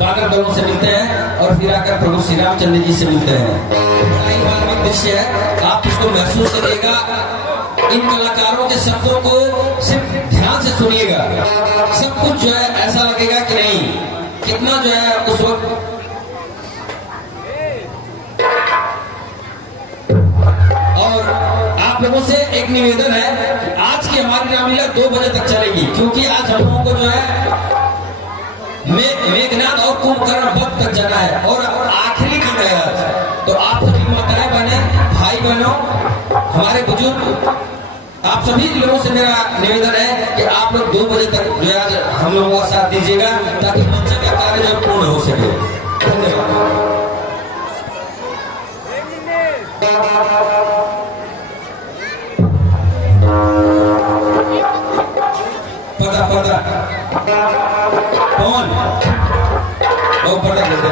वानर दलों से मिलते हैं और फिर आकर प्रभु श्री रामचंद्र जी से मिलते हैं। बड़ा ही मार्मिक दृश्य है, आप इसको महसूस करिएगा। इन कलाकारों के शब्दों को सिर्फ ध्यान से सुनिएगा, सब कुछ जो है ऐसा लगेगा कि नहीं कितना जो है उस वक्त। और आप लोगों से एक निवेदन है कि आज की हमारी रामलीला 2 बजे तक चलेगी, क्योंकि आज हम लोगों को जो है मेघनाद और कुंभकर्ण वक्त तक जाना है और आखिरी दिन है आज। तो आप सभी माताएं बहने भाई बहनों हमारे बुजुर्ग आप सभी लोगों से मेरा निवेदन है कि आप लोग 2 बजे तक जो है आज हम लोगों का साथ दीजिएगा, ताकि मंच का कार्य जो पूर्ण हो सके। धन्यवाद। पता कौन वो पता कैसे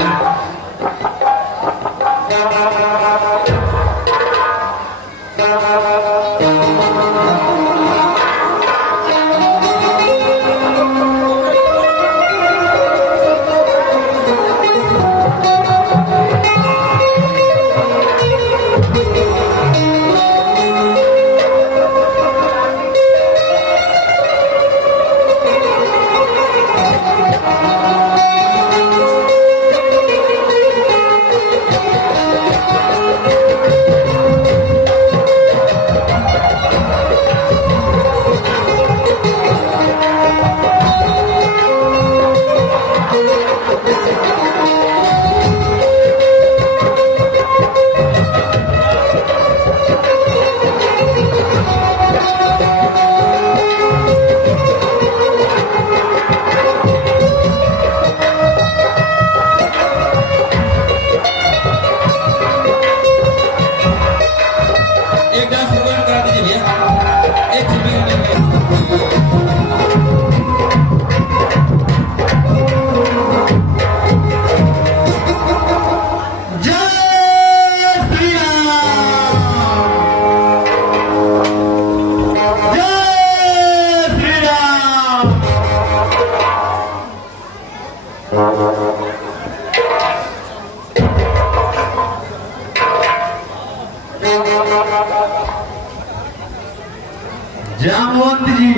जामवंत जी।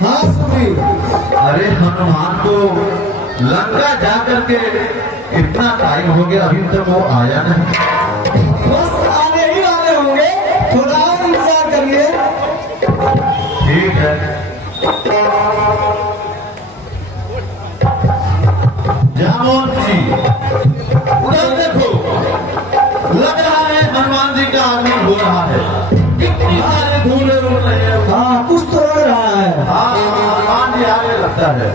हाँ सुखी। अरे हनुमान तो लंका जाकर के इतना टाइम हो गया, अभी तक वो आया नहीं। बस आने ही वाले होंगे, थोड़ा और इंतजार करिए। ठीक है। जामवंत जी उधर देखो, लग रहा है हनुमान जी का आगमन हो रहा है। कितनी सारी धूलें उड़ रही है। हाँ कुछ तो लग रहा है। हाँ हनुमान जी आगे लगता है।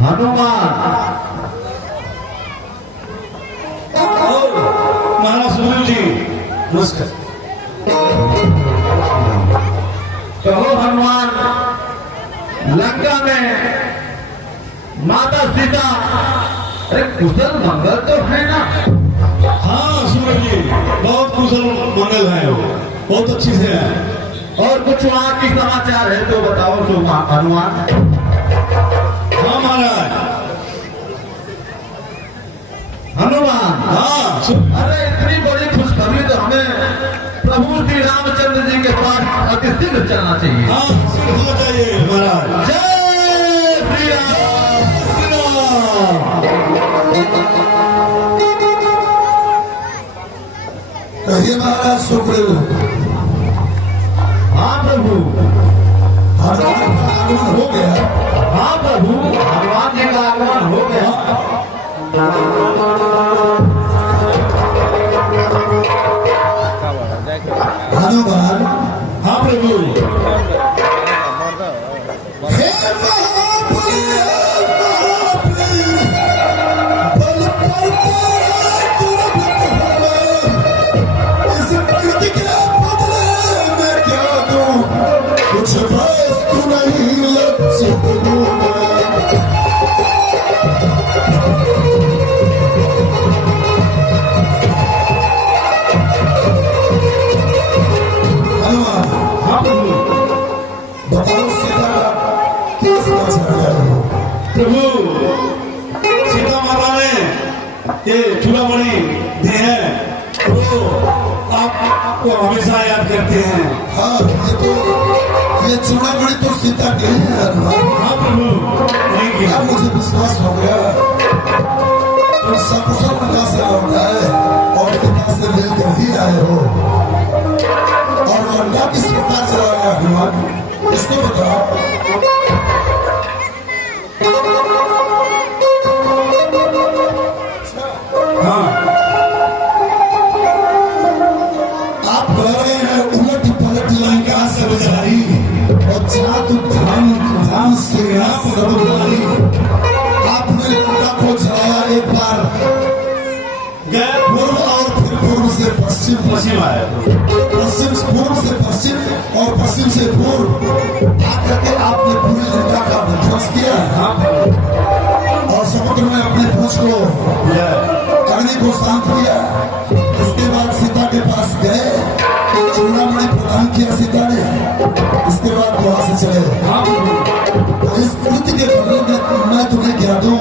हनुमान महाराज सुनील जी नमस्कार। कहो हनुमान, लंका में माता सीता अरे कुशल मंगल तो है ना? हाँ सुनील जी बहुत कुशल मंगल है, वो बहुत अच्छी से है। और कुछ वहाँ की समाचार है तो बताओ तो हनुमान। हाँ महाराज। हनुमान हाँ अरे इतनी बड़ी खुशखबरी तो हमें प्रभु श्री रामचंद्र जी के पास अति शीघ्र चलना चाहिए। हाँ होना चाहिए महाराज। जय श्री राम। श्री राम। कहिए महाराज सुखदेव। हाँ प्रभु। हनुमान का आगमन हो गया। हाँ प्रभु, हनुमान जी का आगमन हो गया। हनुमान। हाँ प्रभु। हे महाबली, महाबली, बल पर तेरा दुर्भिक्ष होवे, इसके ये चूड़ामणि दी है वो आपको हमेशा याद करते हैं। हाँ ये चूड़ामणि तो सीता के ही है हनुमान। हाँ प्रभु, नहीं किया। अब मुझे विश्वास हो गया तुम सकुशल लंका से लौटा है और सीता से मिलकर ही आए हो। और लंका किस प्रकार चलाया हनुमान, इसको बताओ। हाँ, आप कह रहे हैं उलट पलट लंका सब जारी और जातु धाम श्री राम रघुराई। आपने लंका को जलाया एक बार गए पूर्व और फिर पूर्व से पश्चिम, पश्चिम आए। पश्चिम पूर्व से पश्चिम और पश्चिम से पूर्व आकर के आपने पूरी लंका का विध्वंस किया हाँ और समुद्र में अपने पूंछ को अग्नि को शांत किया। इसके बाद सीता के पास गए, चूड़ामणि प्रदान किया सीता ने, इसके बाद वहां से चले। हाँ तो इस कृत्य के बदले में मैं तुम्हें क्या दूं,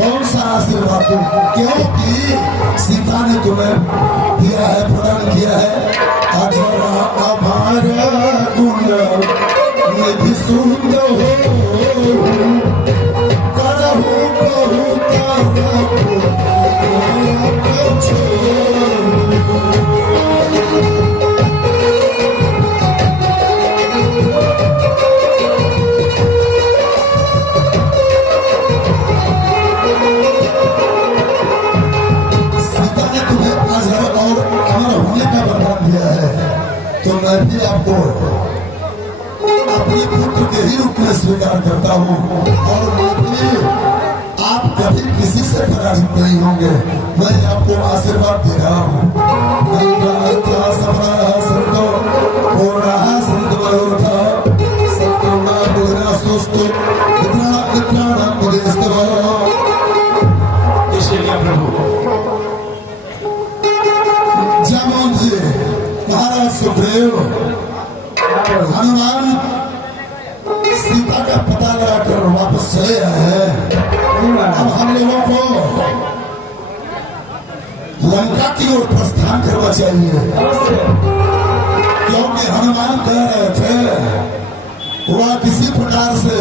कौन सा आशीर्वाद दूं, क्योंकि सीता ने तुम्हें दिया है, प्रदान किया है। अजरा हमारा गुण निधि सुंदर हो करहु बहुत सीता ने तुम्हें अजर और अमर होने का वरदान दिया है, तो मैं भी आपको अपने पुत्र के ही रूप में स्वीकार करता हूँ और मैं भी आप कभी किसी से पराजित नहीं होंगे। मैं आपको आशीर्वाद दे रहा हूँ। इसलिए क्या प्रभु? जामोन जी, महाराज सुखदेव, हनुमान सीता का पता लगाकर वापस चले आए हैं। अब हम लोगों को लंका की ओर प्रस्थान करना चाहिए, क्योंकि हनुमान कह रहे थे वह किसी प्रकार से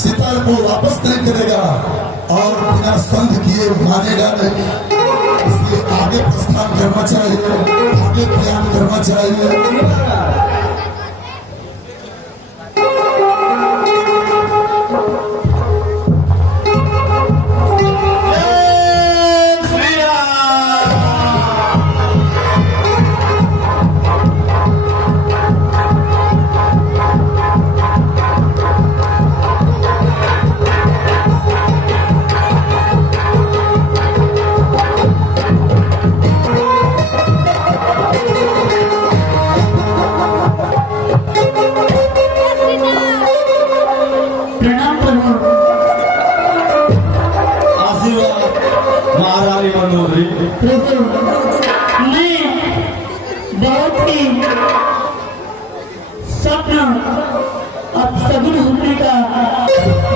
सीता को वापस नहीं करेगा और बिना संध किए मानेगा नहीं। इसलिए आगे प्रस्थान करना चाहिए, आगे प्रयाण करना चाहिए। महारानी मनोहरी प्रभु, मैं बहुत ही स्वप्न अब सगुन होने का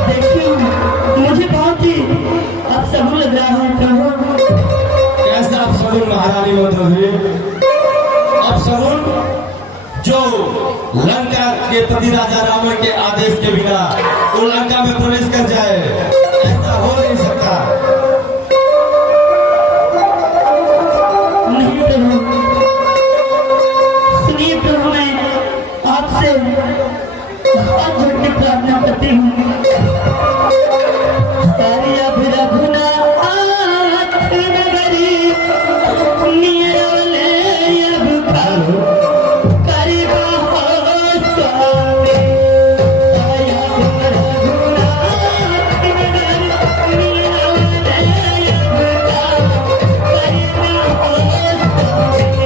देखती हूँ। मुझे बहुत ही अब सगुन लग रहा है प्रभु। कैसा आप सगुन महारानी मनोहरी? अब सगुन जो लंका के पति राजा रावण के आदेश के बिना वो लंका में प्रवेश कर जाए, ऐसा हो नहीं सकता। नहीं प्रभु, सुनिए प्रभु, मैं आपसे हाथ जोड़ के प्रार्थना करती हूँ। हरि अब रघुनाथ नगरी नियले अब करो करि बहुत स्वामी। हरि अब रघुनाथ नगरी नियले अब करो करि बहुत स्वामी।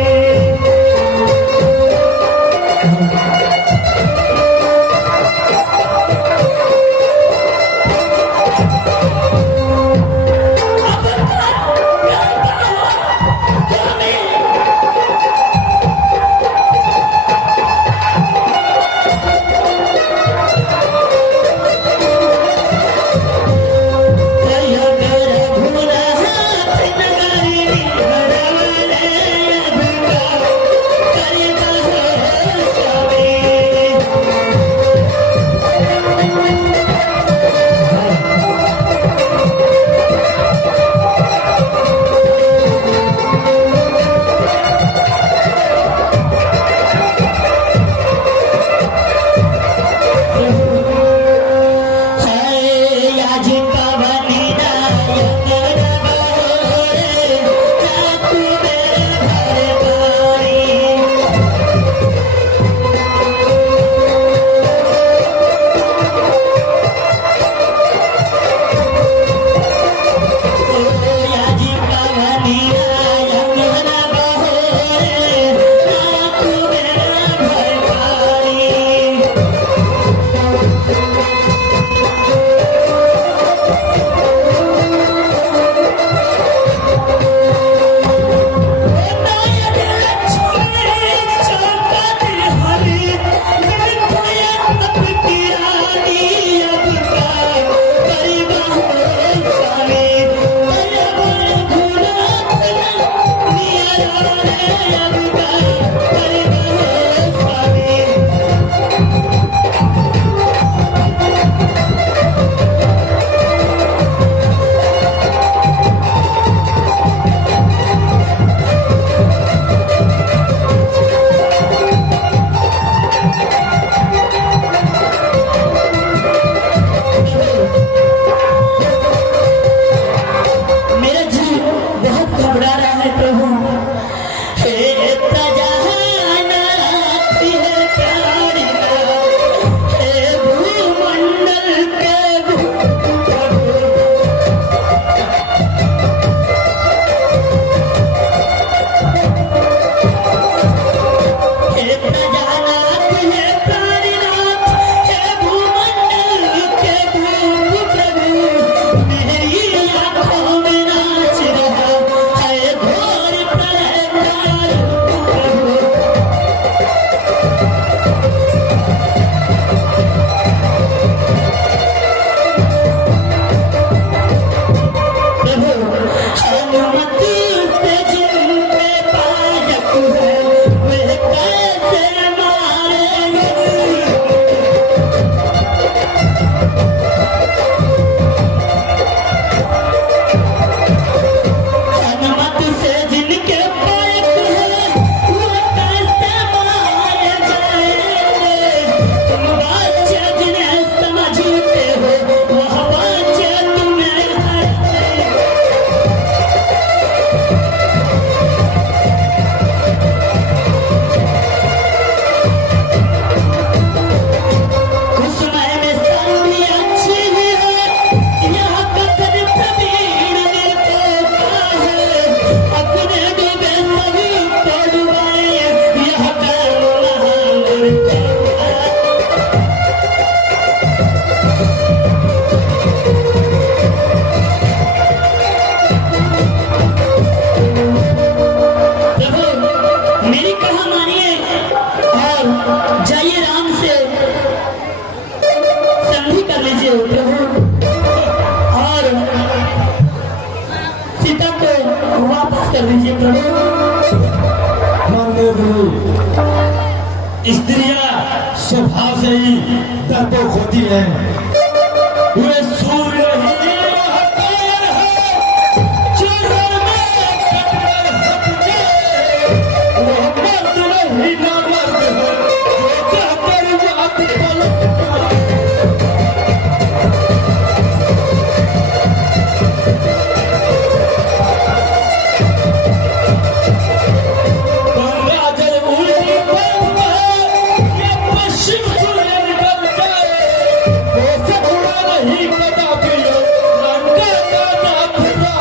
कर दीजिए प्रभु। स्त्रियां स्वभाव से ही डरपोक होती हैं। वे सूर्य ही हथियार है, जो रण में कटकर हट जाए। वो मर्द नहीं ना मर्द है, जो कहकर बात पलट जाए। गंगा जल उल्टी पड़ता है, ये पश्चिम सूर्य निकल जाए। वो से उड़ा नहीं कदापि लंका का ना फिरा।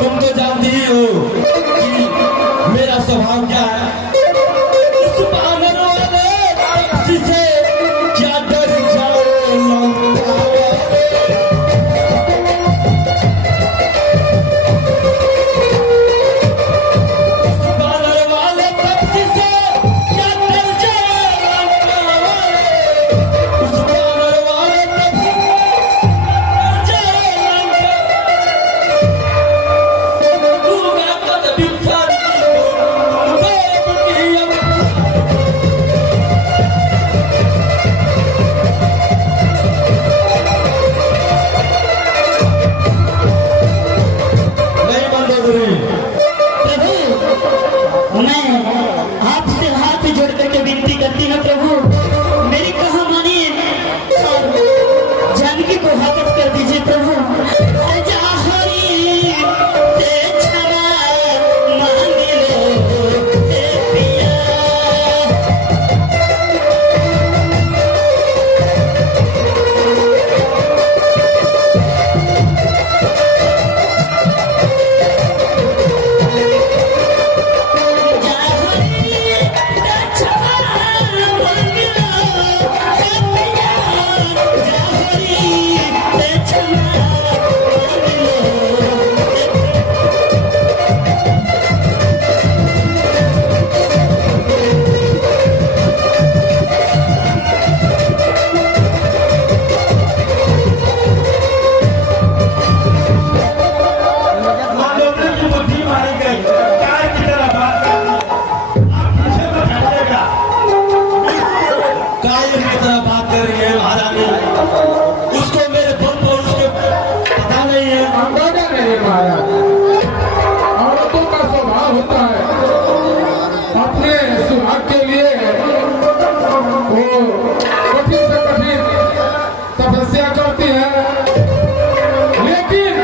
तुम तो जानती ही हो कि मेरा स्वभाव क्या है। उस बानर वाले पक्षी से क्या डर जाओ लंका वाले। उस बानर वाले पक्षी से क्या डर जाओ लंका वाले। उस बानर वाले पक्षी से क्या डर जाओ लंका। तू मैं पद बिछड़ देव की नहीं मंदोदरी। प्रभु मैं आपसे हाथ जोड़ करके विनती करती हूँ प्रभु, मेरी कहा मानिए और जानकी को वापस कर दीजिए प्रभु। आजा हरि से क्षमा मांग लो हे पिया। मंदोदरी की बुद्धि मारी गई। गाय की तरह बात करती है। आप पीछे मत हटिएगा। गाय की तरह बात कर रही है महारानी। उसको मेरे बल पर उसके पता नहीं है। अंदाजा नहीं महाराज, औरतों का स्वभाव होता है अपने सुहाग के लिए वो कठिन से कठिन तपस्या करती है, लेकिन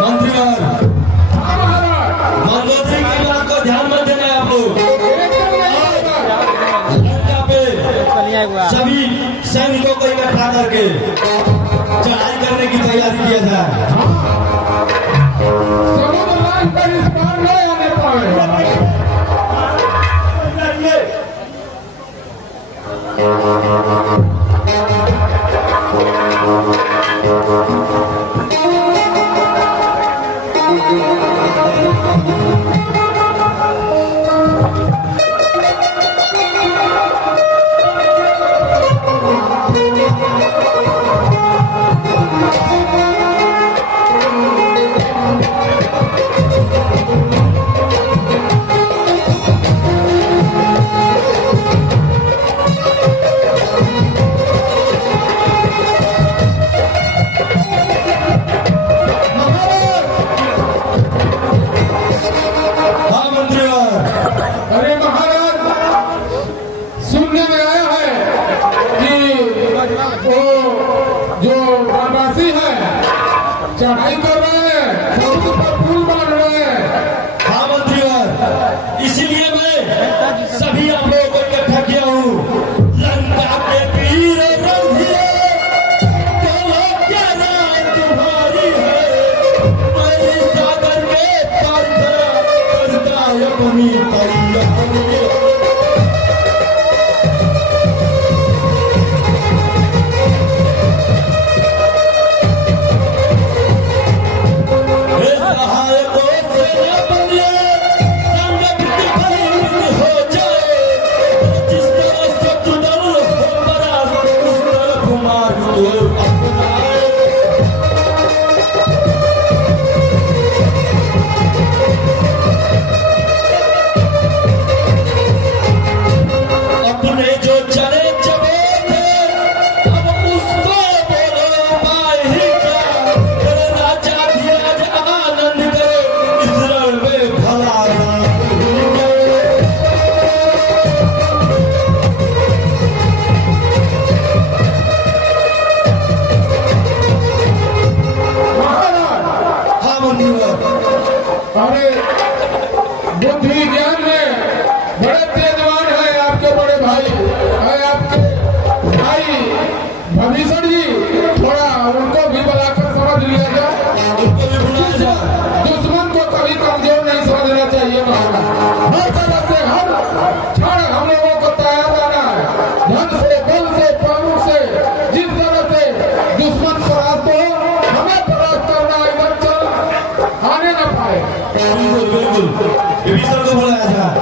मंत्रीगण, हाँ महाराज मंदोदरी की बात को ध्यान मत देना है आप लोग। एकदम नहीं होगा। लंका पे सभी सैनिकों को इकट्ठा करके चढ़ाई करने की तैयारी किया जाए। समुद्र लाल पर इस बार नहीं आने पाए। भाई, अरे आपके भाई भविष्य जी, थोड़ा उनको भी बुलाकर समझ लिया जाए। उनको भी बुलाया जाए। दुश्मन को कभी कमजोर नहीं समझना चाहिए। हर तरह से हर क्षण हम लोगों को तैयार रहना है, धन से, बल से, पानी से, जिस तरह से दुश्मन परास्त हो हमें परास्त करना है। इधर चल आने न पाए। बिल्कुल बिल्कुल, विभीषण को बुलाया जाए।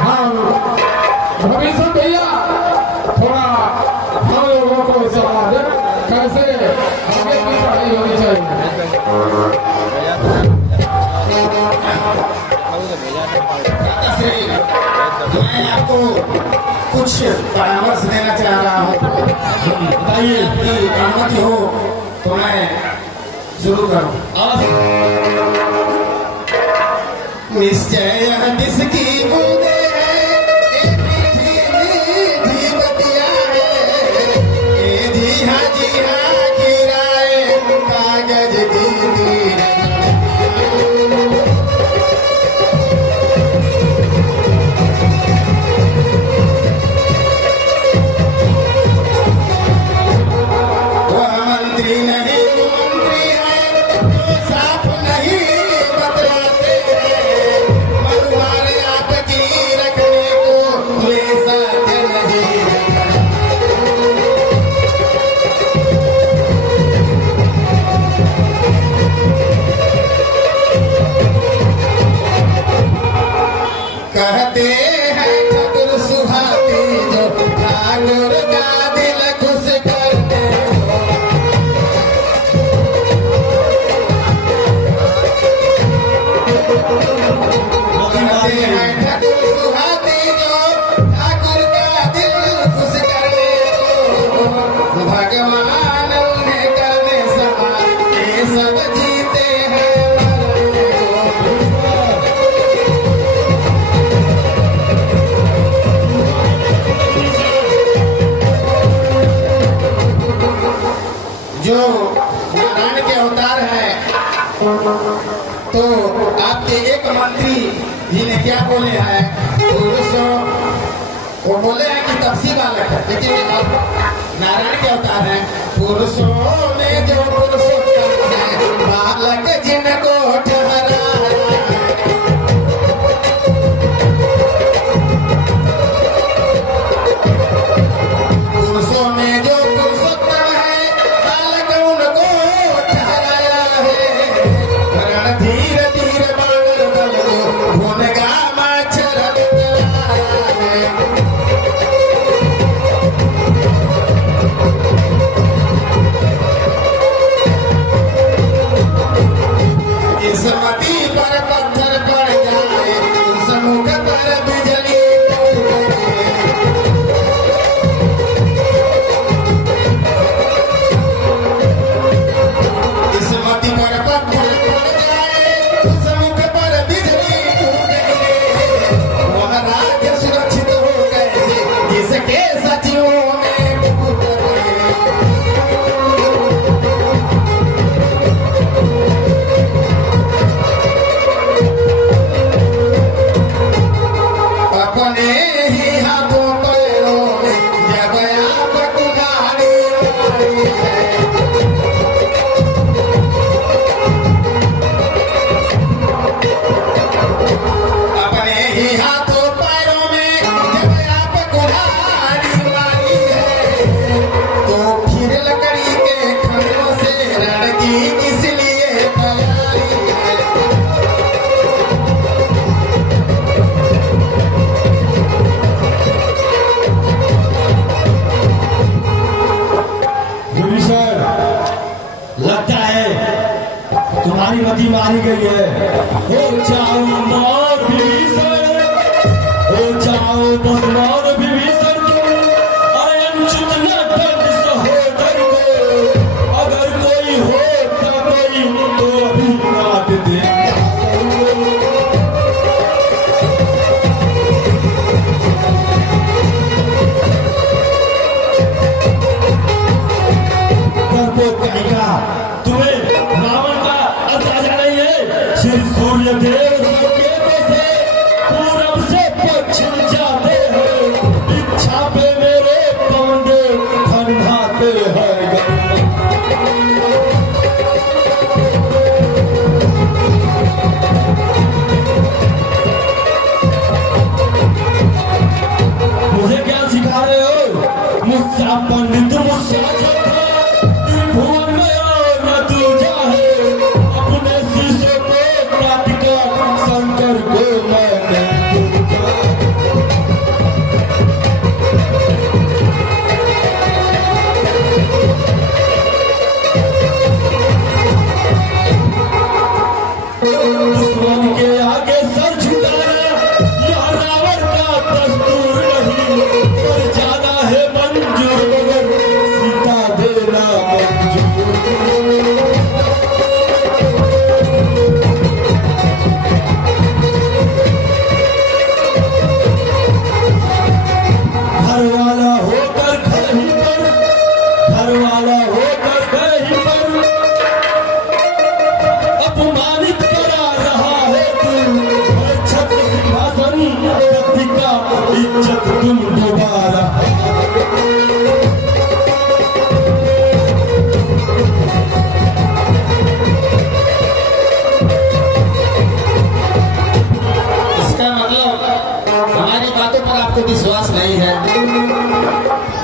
हाँ भविष्य भैया, थोड़ा हम लोगों को सलाह दे कैसे आगे की पढ़ाई होनी चाहिए। मैं आपको कुछ परामर्श देना चाह रहा हूँ। बताइए। आपकी अनुमति हो तो मैं शुरू करूँ। निश्चय यह जिसकी बूंदे हैं, ये मीठी मीठी बतिया है, ये जी हाँ गिराए कागज की नीर। वह मंत्री नहीं मंत्री है, जो साफ नहीं बतलाते हैं, मनुवार आपकी रखने को ले सकते नहीं। कहते हैं ठाकुर सुहाती, जो ठाकुर का दिल खुश करते हो। कहते हैं ठाकुर सुहाती, जो ठाकुर का दिल खुश करने को, भगवान उन्हें करने समान ये सब जीते हैं मरने को। जो नारायण के अवतार है, तो आपके एक मंत्री जी ने क्या बोले हैं, पुरुषों वो बोले हैं कि तपसी बालक है, लेकिन अब नारायण के अवतार है। पुरुषों में जो पुरुषोत्तम है, बालक जिनको ठहराया है। पुरुषों में जो पुरुषोत्तम है, बालक उनको ठहराया है। रणधीर धीर बानर दल को भुनगा मच्छर निकलाया है। इस मती पर पत्थर पड़ जाए, उस मुख पर बिजली टूटे। इस मती पर पत्थर पड़ जाए, उस मुख पर बिजली टूट गिरे। वह राज्य सुरक्षित हो कैसे, जिसके सचिवों में फूट गए। अपने ही हाथों पैरों में जब आप कुल्हाड़ी मारी है। अपने ही हाथों पैरों में जब आप कुल्हाड़ी मारी है, तो फिर लकड़ी के खंडों से रण की किस लिए तैयारी है। विभीषण, लगता है तुम्हारी मति मारी गई है। हो जाओ मौत विभीषण, हो जाओ बस मौत विभीषण तुम। अरे अनचुत न दर्द सहोदर को, अगर कोई हो तो अभी काट दे। डरपोक कहेगा, तुम्हें रावण का अत्याचार नहीं है। श्री सूर्य देव संकेतों से पूरब से पश्चिम जाते हैं इच्छा पे मेरे पौंडे ठंडाते हैं मुझे क्या सिखा रहे हो मुझसा पंडित मुझसा भुवन में और न दूजा है अपने शीशे को काट कर शंकर को मैंने दुश्मन के आगे सर झुकाना यह रावण का दस्तूर नहीं पर जाना है मंजूर मगर सीता देना मंजूर घर वाला होकर कहीं पर घर वाला होकर कहीं पर अपमानित करा रहा है तू छत्र सिंहासन व्यक्ति का इज्जत तुम दोबारा इसका मतलब हमारी बातों पर आपको विश्वास नहीं है।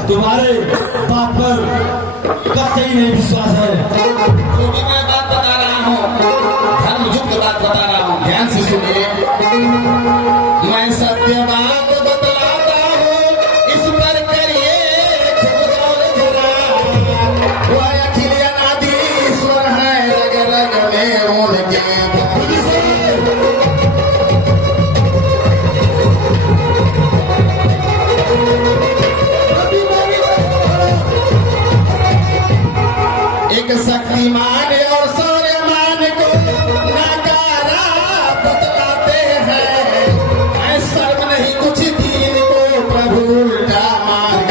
तुम्हारे बाप पर कतई नहीं विश्वास है जो भी मैं बात बता रहा हूँ धर्मयुक्त बात बता रहा हूँ, ध्यान से सुनिए। मैं सत्य बात बतलाता हूँ, इस पर करिए खूब गौर जरा। वह अखिल अनादीश्वर है, रग रग में उनके एक शक्तिमान और शौर्यमान को नकारा बतलाते हैं। ऐ शर्म नहीं कुछ दीन को प्रभु उल्टा मार्ग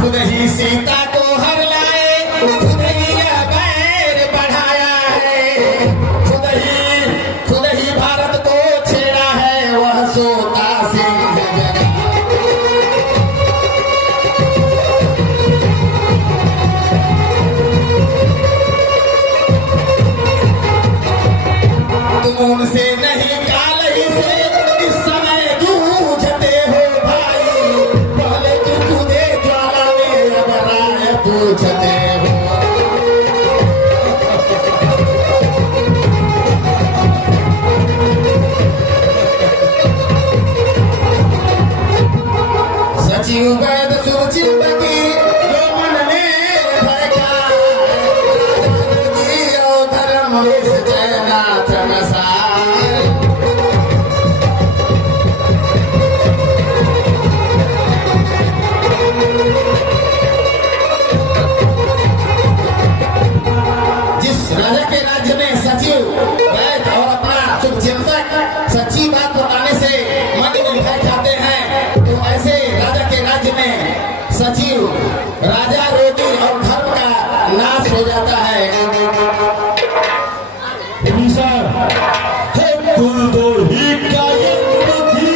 खुद ही सीता को हर लाए, खुद ही यह बैर बढ़ाया है, खुद ही भारत को छेड़ा है वह सोता सिंह जगा। तुम उनसे नहीं काल ही से इस समय जूझते हो भाई, पहले तो कूदे ज्वाला में अब राह पूछते हो। सचिव वैद सुचिंतकी जो मन में भय का और धर्म विष जयनाथ नसाय। जिस राजा के राज्य में सचिव वैद और अपना शुभचिंतक सच्ची बात बताने से मन में भय खाते हैं, तो ऐसे राजा के राज्य में सचिव राजा रोगी और धर्म का नाश हो जाता है। कुल दो ही का ये बुद्धि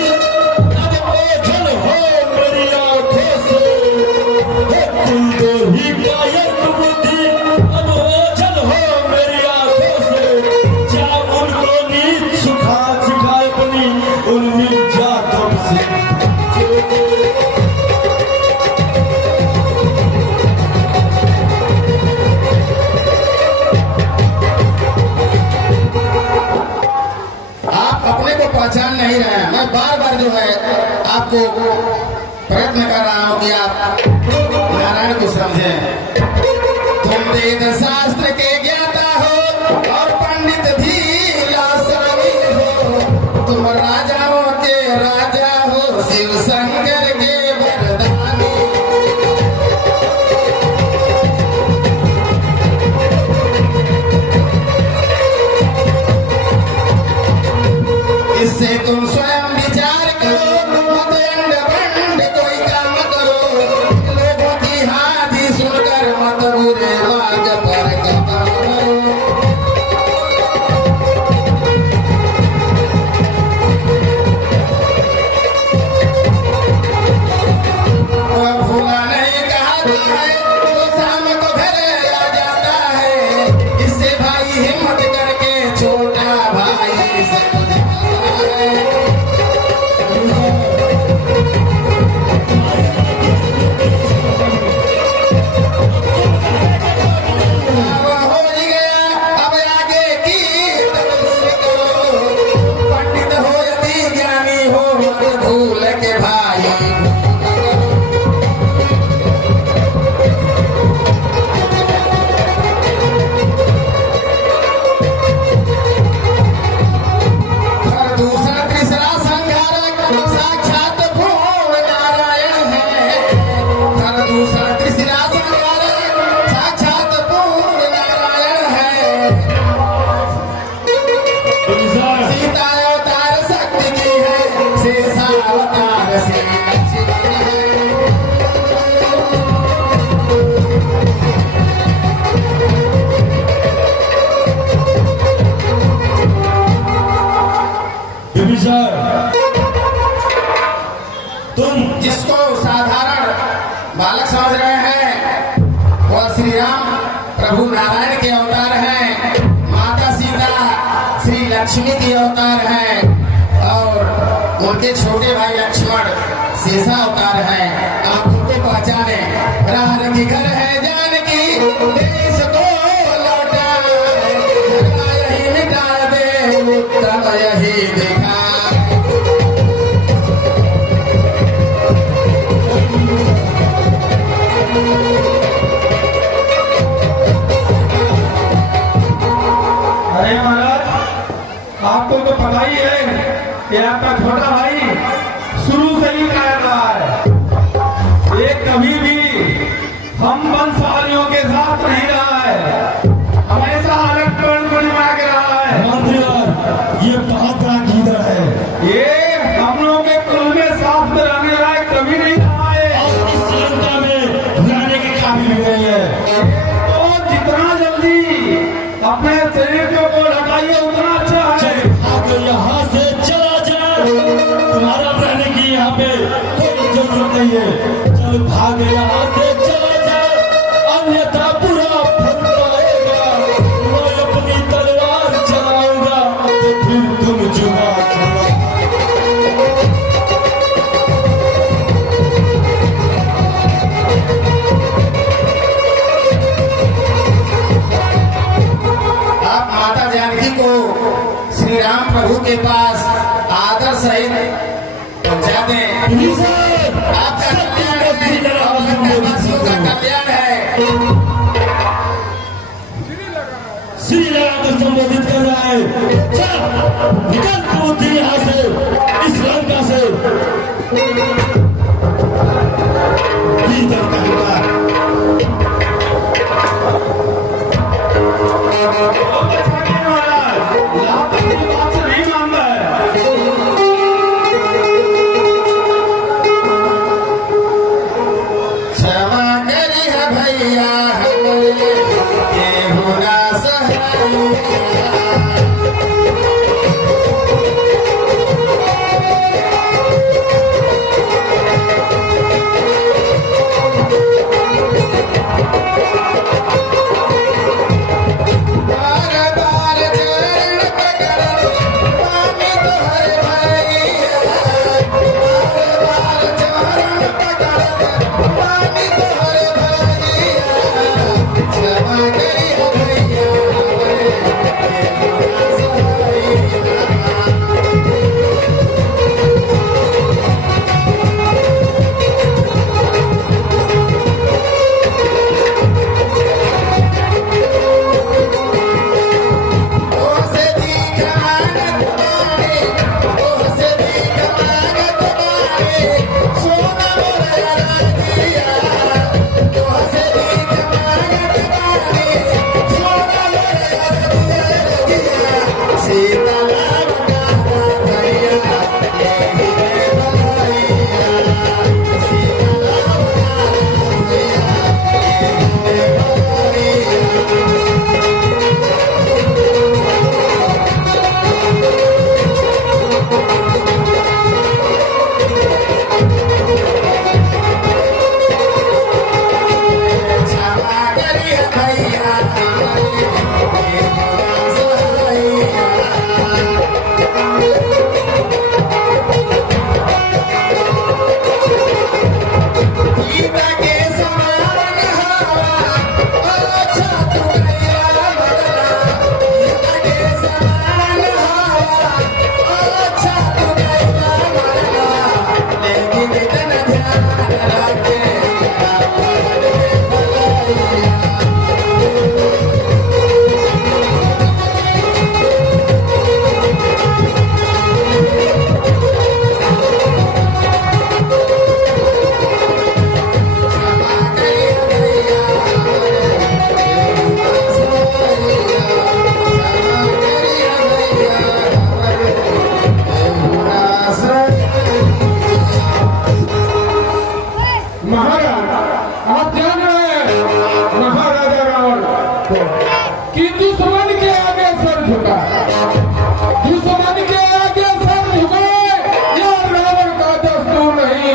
अब ओझल हो मेरी आंखों से कुल दो ही का ये बुद्धि अब ओझल हो मेरी आंखों से जा उनको नींद सुखा सिखाए बनी उन जातों से श्री लक्ष्मी विभीषण, तुम जिसको साधारण बालक समझ रहे हैं वह श्री राम प्रभु नारायण के अवतार हैं, माता सीता श्री लक्ष्मी के अवतार हैं और उनके छोटे भाई लक्ष्मण शेषा अवतार हैं। आप उनको पहचाने। राह रंगी घर है जानकी, देश को लौटा, झगड़ा यही मिटा दे, तब यही देखा। अरे महाराज, आपको तो पता ही है कि आपका छोटा भाई शुरू से ही कायर रहा है। ये कभी भी हम वंशवालियों के साथ नहीं रहा है, हमेशा अलग को निभा के रहा है। मंत्री, ये बहुत बड़ा गीदड़ है। ये हम लोगों के कुल में साथ में रहने लायक कभी नहीं रहा है और इस लंका में रहने के काबिल भी नहीं है। तो जितना जल्दी अपने शरीर को हटाइए उतना अच्छा है। आप यहाँ से चला जाए, तुम्हारा रहने की यहाँ पे कोई जरूरत नहीं है। चल भाग यहाँ से चला जाए, अन्यथा बुरा फल पाएगा। मैं अपनी तलवार चलाऊंगा तो फिर तुम जुआ खेलो। आप माता जानकी को श्री राम प्रभु के पास आदर सहित पहुंचा दें। विभीषण, आपका कल्याण है और लंकावासियों का कल्याण है। श्री राम को संबोधित कर रहा है। चल निकल तू उठी यहाँ से, इस लंका से। भीतर कहूँगा बहुत अच्छा किया महाराज, लाभ अपनी बात से नहीं मानता है। क्षमा करी है भैया हमारे, ये होना सहाय। बार बार चरण पकड़ पानी तो हरे भैया, बार बार चरण पकड़ पानी तो हरे भैया। क्षमा करी है भैया हमारे, ये होना सहाय। ओसे भीख मांगत बारे, ओसे भीख मांगत बारे, सोना मोरा दिया। आप जान रहे हैं महाराजा रावण कि दुश्मन के आगे सर झुका, दुश्मन के आगे सर झुका, यह रावण का दस्तूर नहीं।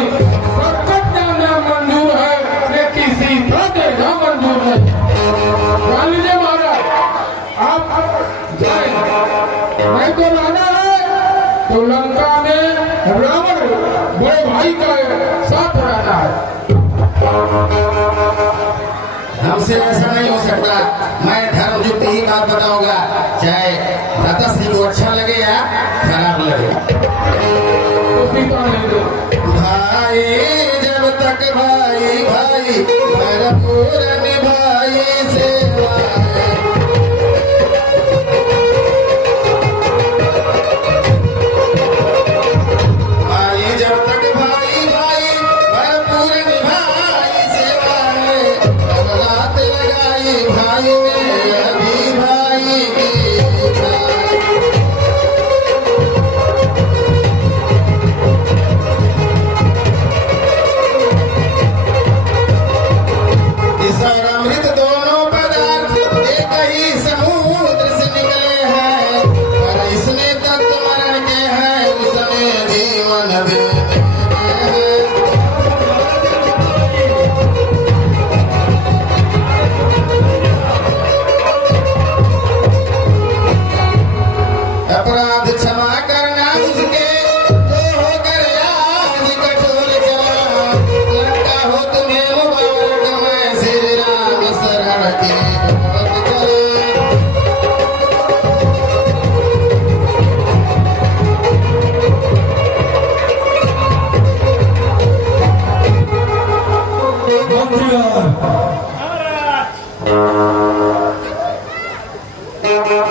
सरकट जाना मंजूर है लेकिन सीधा देना मंजूर नहीं। मान लीजिए महाराज, आप जाए, नहीं तो रहना है तो लंका में रावण बड़े भाई का साथ रहना है। हमसे ऐसा नहीं हो सकता। मैं धर्म युक्त ही बात बताऊंगा, चाहे दादा श्री को अच्छा लगे या खराब लगे। तो सीता नहीं दे भाई जब तक भाई भाई भरपूर निभाई सेवा। भाई जब तक भाई भाई भरपूर निभाई सेवा है, अगलात लगाई भाई ने अभी भाई की छाई। इस और अमृत दोनों पदार्थ एक ही समुद्र से निकले हैं, पर इसने तत्व मरण के हैं, उसने जीवन देने हैं। अपराध क्षमा करना उसके जो होकर आज कठोर चला। लंका हो तुम्हें मुबारक, मैं श्री राम शरण की ओर चले। मंत्रीगण,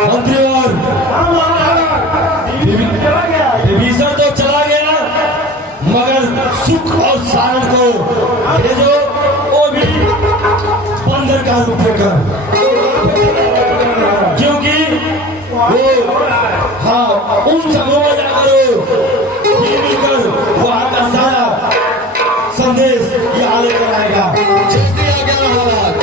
मंत्रीगण, विभीषण तो चला गया मगर सुख और सारण को भेजो, वो भी बंदर का रूप लेकर, क्योंकि वो हाँ उन सबों में जाकर मिलकर वहां का सारा संदेश यहाँ लेकर आएगा। जल्दी आ गया महाराज।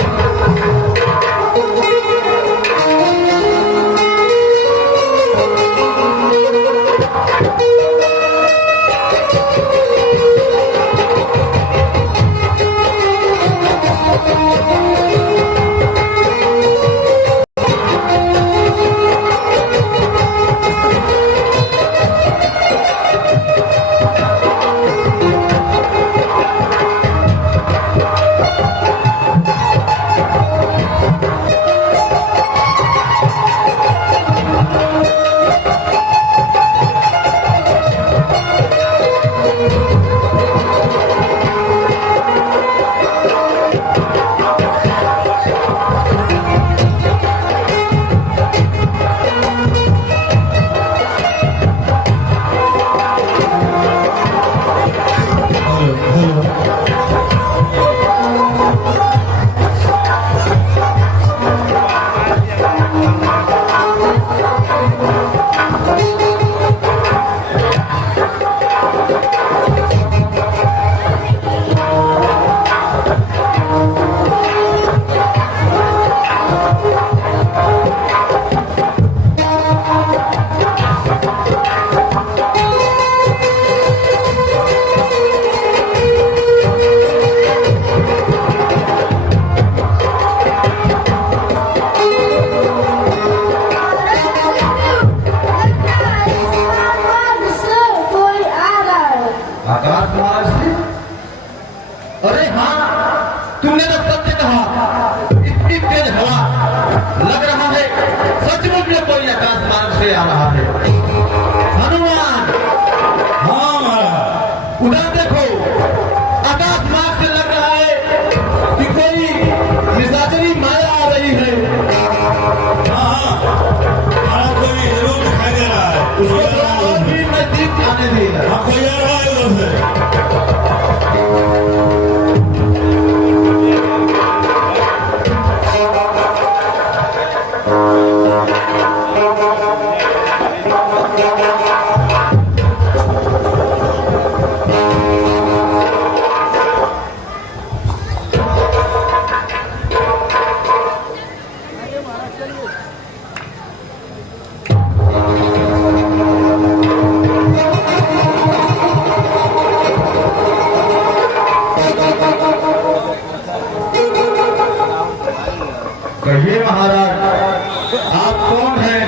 कहिए महाराज, आप कौन हैं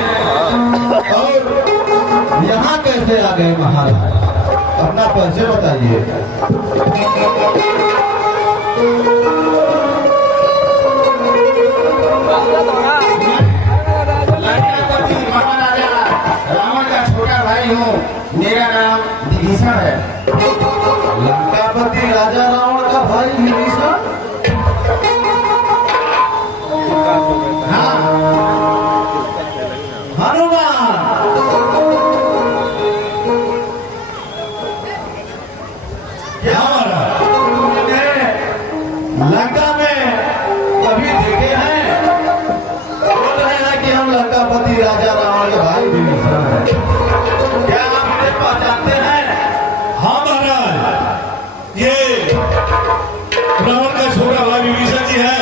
और यहाँ कैसे आ गए महाराज? अपना परिचय बताइए। लंकापति महाराजा रावण का छोटा भाई हूँ। मेरा नाम विभीषण है। लंकापति राजा रावण का भाई विभीषण? हाँ, हनुमान। क्या तुमने लंका में कभी देखे हैं? बोल रहे हैं कि हम लंकापति राजा रावण के भाई विभीषण हैं। क्या आप मुझे पहचानते हैं? हाँ महाराज, ये रावण का छोटा भाई विभीषण जी है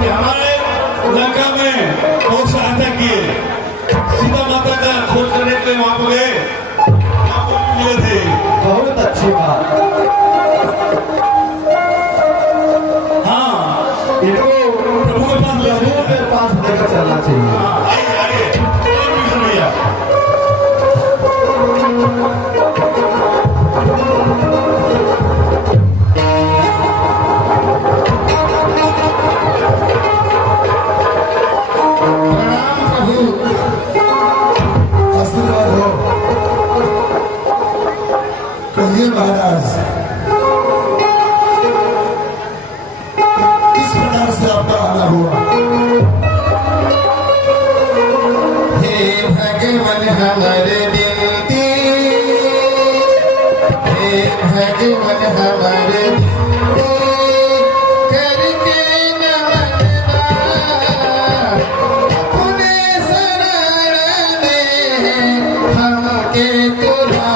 कि हमारे लंका में बहुत सहायता किए। सीता माता का खोज करने के लिए वहां पर गए, वहां पर मिले थे। बहुत अच्छी बात। हाँ, इनको प्रभु के पास ले प्रभु के पास लेकर चलना चाहिए। हाँ, आइए आइए, चलो विभीषण भैया। प्रणाम प्रभु। आशीर्वाद हो। कहिए महाराज, किस प्रकार से आपका आना हुआ? हे भगवान हमारे विनती, हे भगवान हमारे विनती, करके नमनवा अपने शरण में हमके तुला।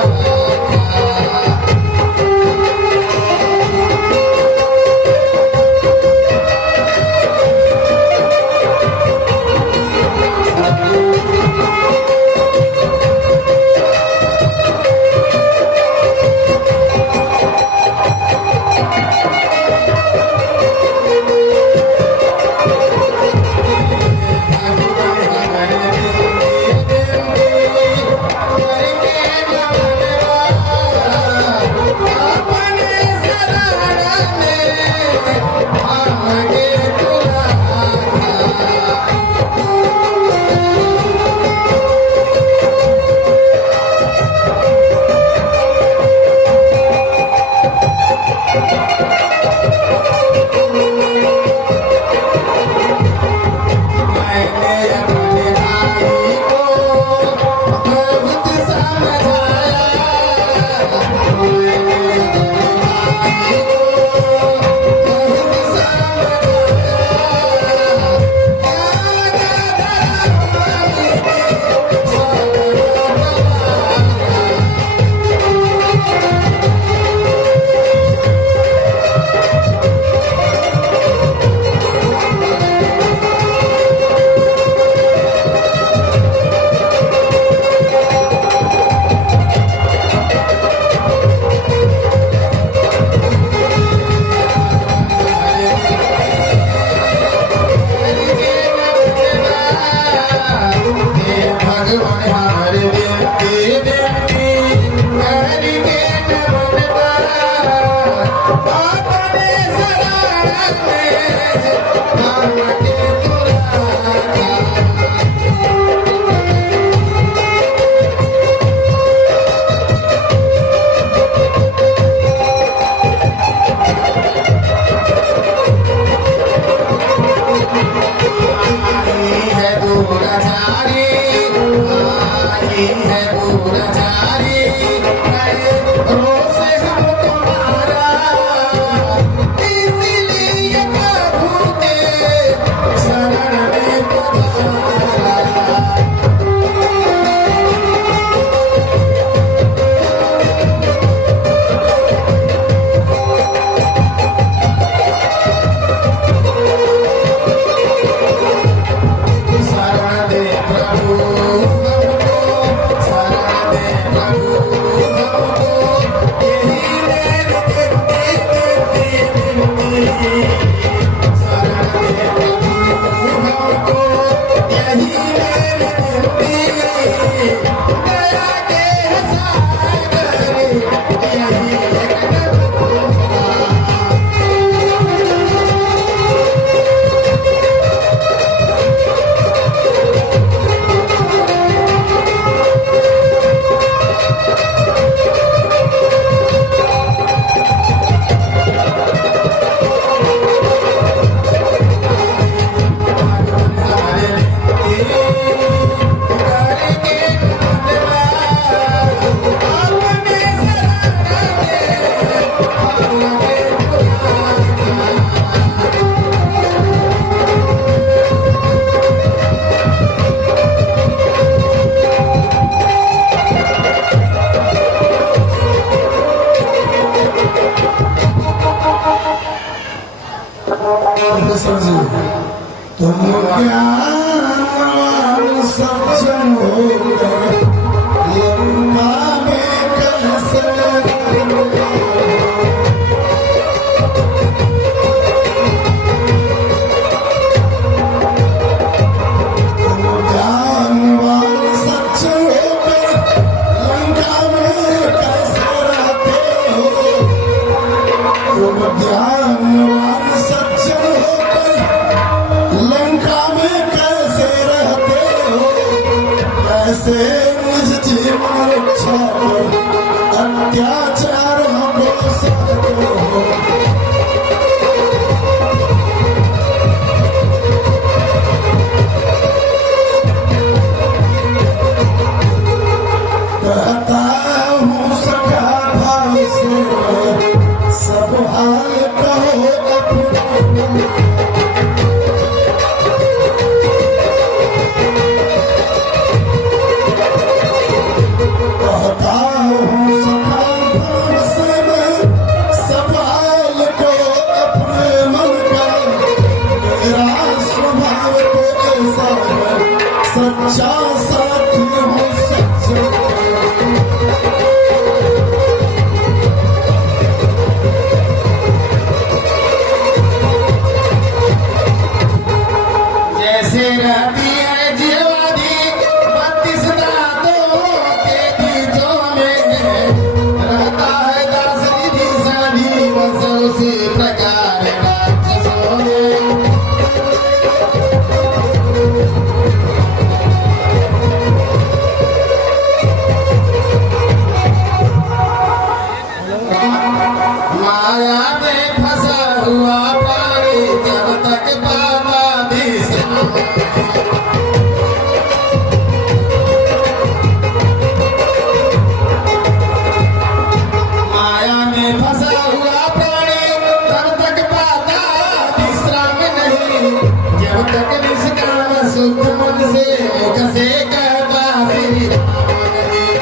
Yes. प्रोफेसर जी, तुम ज्ञानवान सज्जन होकर लंका में कैसे ज्ञानवान सज्जन होकर लंका में कैसे रहते हो, कैसे निज जीवन रक्षा कर अत्याचारों को सहते हो। कहता हूँ सखा भाव से सब हाल कहो अपना, कहता हूँ सखा भाव से मैं सब हाल कहो अपने मन का, मेरा स्वभाव तो ऐसा है सच्चा साथी हूँ सच्चा। जैसे रहती है जीवादी 32 दांतों के बीचों में, रहता है दास निधि सभी बस उसी प्रकार राक्षसों में। माया में फंसा हुआ प्राणी जब तक बाबा माया में फंसा हुआ प्राणी तब तक पाता विश्राम नहीं, जब तक निष्काम शुद्ध मन से मुख से कहता श्री राम नहीं।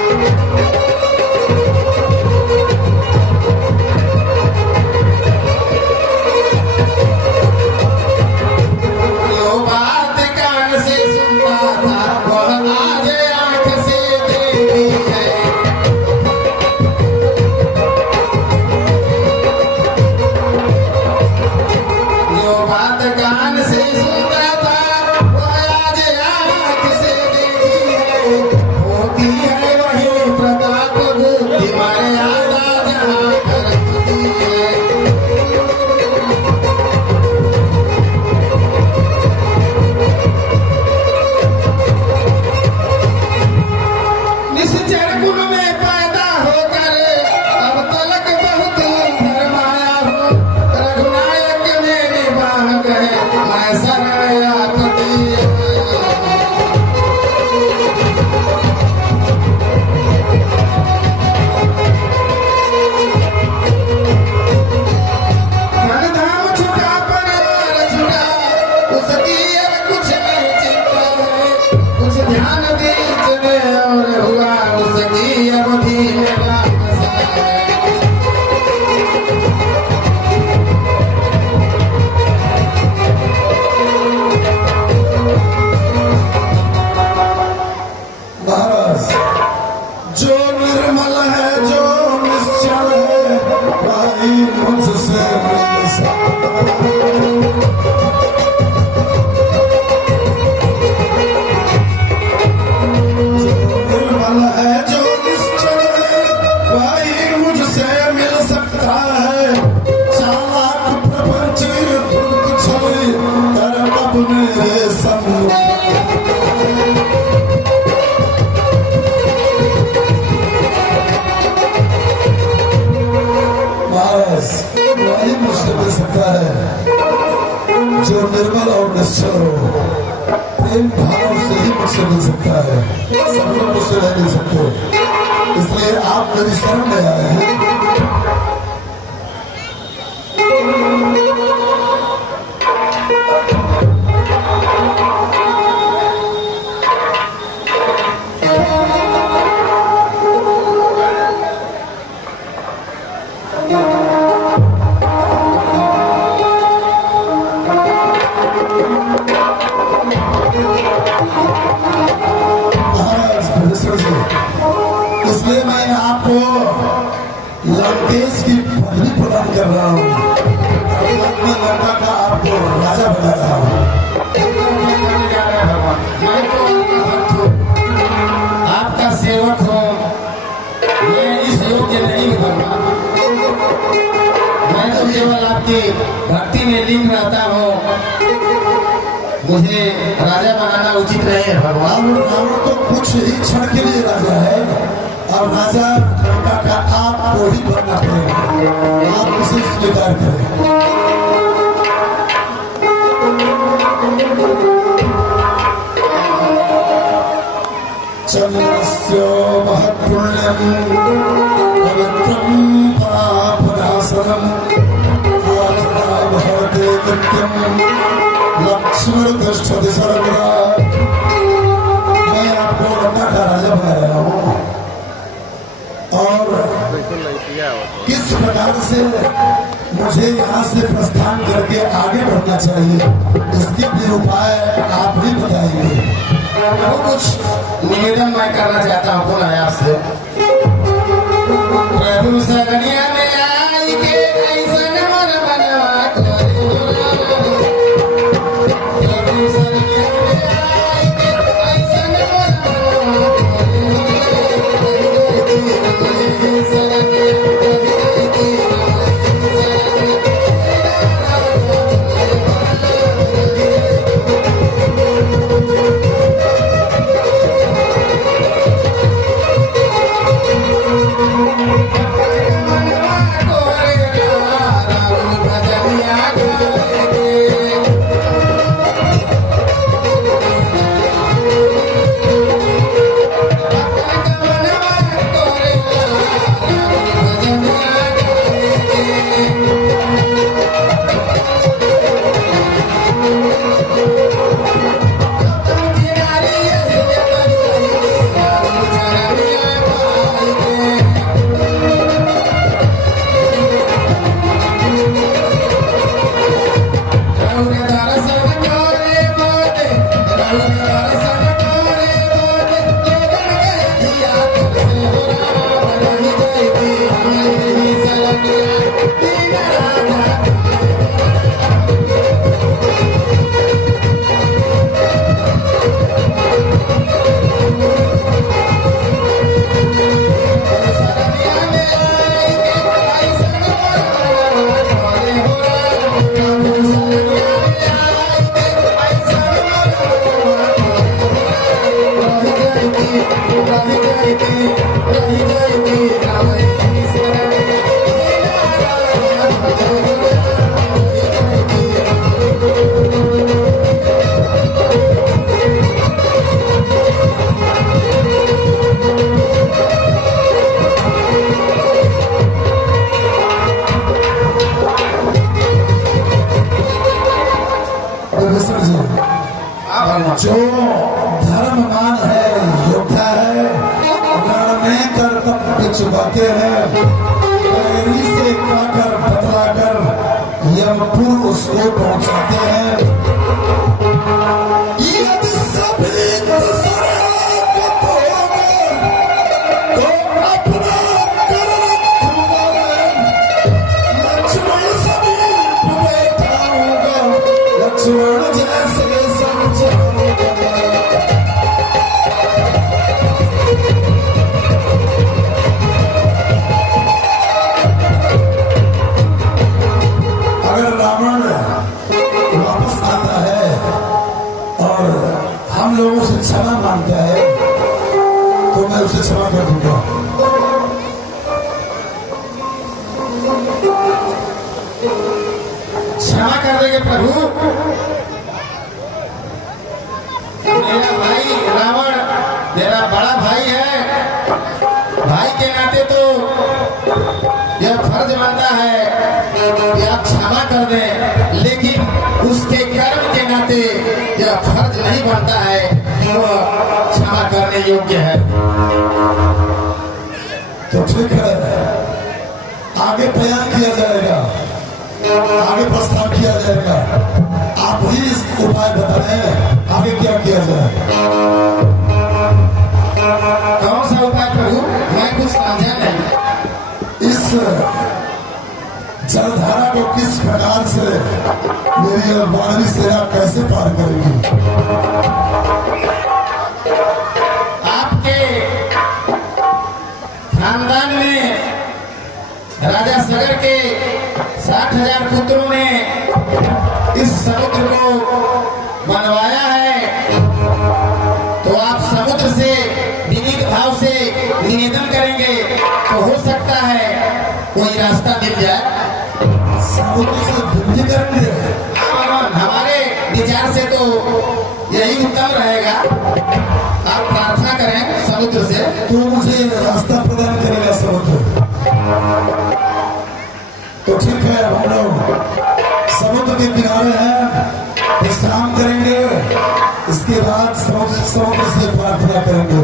जो बात कान से सुनता था वह आज आंख से देखी है, जो बात कान से सुनता था वह आज आंख से देखी है। होती है वही प्रताप बुद्धि मर्यादा जहाँ करती है। निश्चर कुल में पैदा होकर अब तलक बहुत धर्माया हूँ, रघुनायक मेरी बाह गए मैं शरण आपकी। धन धाम छुटा परिवार छुटा उसकी अब कुछ नहीं चिंता है, कुछ ध्यान बीच में और हुआ उसकी अवधि में वापस आए। महाराज, जो निर्मल है जो निश्चल है वही मुझसे मिल सकता है। निर्मल है जो निश्चल है वही मुझसे मिल सकता है। चालाक प्रपंच धूर्त छवि कर अपने सम्मुख वही मुझसे मिल सकता है जो निर्मल और निश्चल हो, प्रेम भाव से ही मुझसे मिल सकता है। सब लोग मुझसे नहीं मिल सकते, इसलिए आप मेरी शरण में आए हैं। इसलिए मैं आपको लंकेश की पदवी प्रदान कर रहा हूँ। अभी अपने लंका का आपको राजा बना रहा हूँ। मैं तो आपका भक्त हूँ, आपका सेवक हूँ। मैं इस योग्य नहीं हूँ भगवान। मैं तो केवल आपकी भक्ति में लीन रहता हूँ। मुझे राजा बनाना उचित नहीं है भगवान। रावण तो कुछ ही क्षण के लिए राजा है और राजा लंका का आपको ही बनना पड़ेगा। आप उसे स्वीकार करें। चंद्रस्य महत्पुण्यम पवित्रम पापनाशनम भवते नित्यम लक्ष्मण दृष्टि सर्वदा। मैं आपको लंका का राजा बना रहा हूँ और किस प्रकार से मुझे यहाँ से प्रस्थान करके आगे बढ़ना चाहिए इसके भी उपाय आप ही बताएंगे। वो कुछ निवेदन मैं करना चाहता हूँ पुनः आपसे। प्रभु सगनिया में आई के ऐसन मन बनवा करे। प्रभु सगनिया में आई के ऐसन मन बनवा जो धर्ममान है, योद्धा है, रण में कर चुकाते हैं, पैरी से काकर बतलाकर यमपुर उसको पहुंचाते हैं। यदि सभी दशरथ को तो अपना कर रखूंगा मैं। लक्ष्मण सभी बैठाऊंगा, लक्ष्मण जैसे लोगों से क्षमा मांगता है तो मैं उसे क्षमा कर दूंगा। क्षमा कर देंगे प्रभु। मेरा भाई रावण मेरा बड़ा भाई है। भाई के नाते तो यह फर्ज बनता है कि आप क्षमा कर दें, लेकिन उसके कर्म के नाते यह फर्ज नहीं बनता है कि वह क्षमा करने योग्य है। तो ठीक है, आगे बयान किया जाएगा, आगे प्रस्ताव किया जाएगा। आप ही इस उपाय बताएं आगे क्या किया जाए। कौन सा उपाय प्रभु? मैं किस प्रकार से मेरी अरमानी सेना कैसे पार करेगी। आपके खानदान में राजा सगर के 60,000 पुत्रों ने इस समुद्र को बनवाया है, तो आप समुद्र से विनीत भाव से निवेदन करेंगे तो हो सकता है कोई रास्ता मिल जाए। समुद्र से विनती करेंगे। हमारे विचार से तो यही उत्तम रहेगा। आप प्रार्थना करें समुद्र से। तो मुझे रास्ता प्रदान करेगा समुद्र। तो ठीक है, हम लोग समुद्र के किनारे हैं, विश्राम करेंगे, इसके बाद समुद्र से प्रार्थना करेंगे।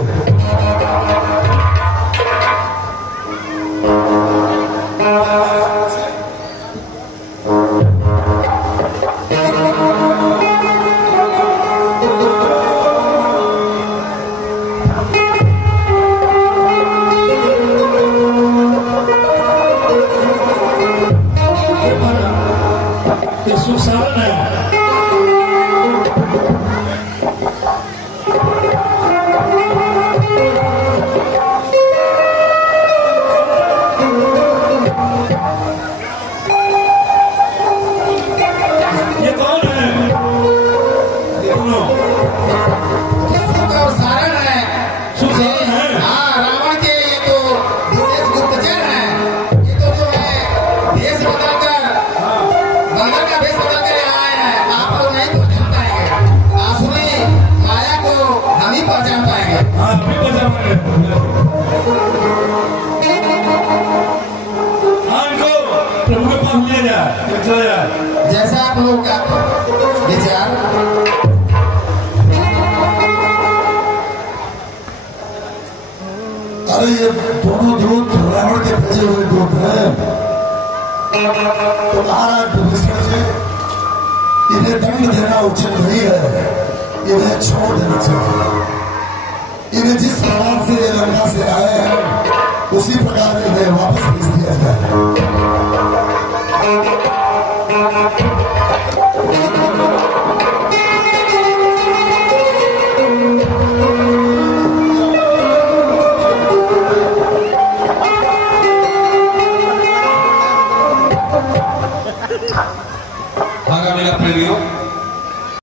ये सुसारण है। ये कौन है? ये दोनों सुख और सारण है। सुसारण है। हाँ, रावण के ये तो विशेष गुप्तचर हैं। ये तो जो है भेष बदलकर बंदर का भेष बदलकर यहाँ आए हैं। आप लोग नहीं पहचान पाएंगे। आसुरी माया को हम ही पहचान पाएंगे। हाँ, अभी पहचानेंगे। हाँ, इनको प्रभु के पास ले जाए, ये चला जाए। जैसा आप लोगों का विचार। अरे ये दोनों दूत रावण के भेजे हुए दूत हैं। तो महाराज विभीषण जी, इन्हें दंड देना उचित नहीं है, इन्हें छोड़ देना चाहिए। इन्हें जिस प्रकार से ये लंका से आए हैं उसी प्रकार इन्हें वापस भेज दिया जाए। भागा मेरा प्रेमियों,